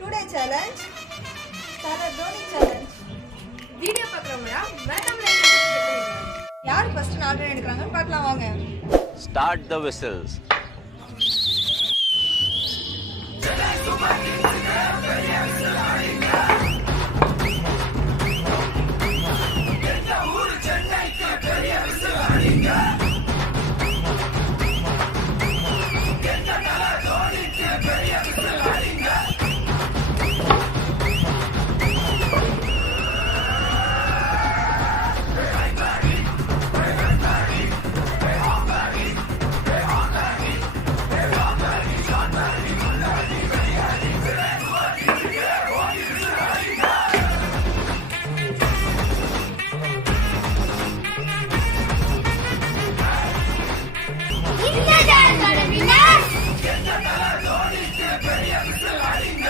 Today challenge சாரா Dhoni challenge. Video பார்க்குறவங்க யார் first 4 run எடுக்கிறாங்கன்னு பார்க்கலாம் வாங்க. Start the whistles.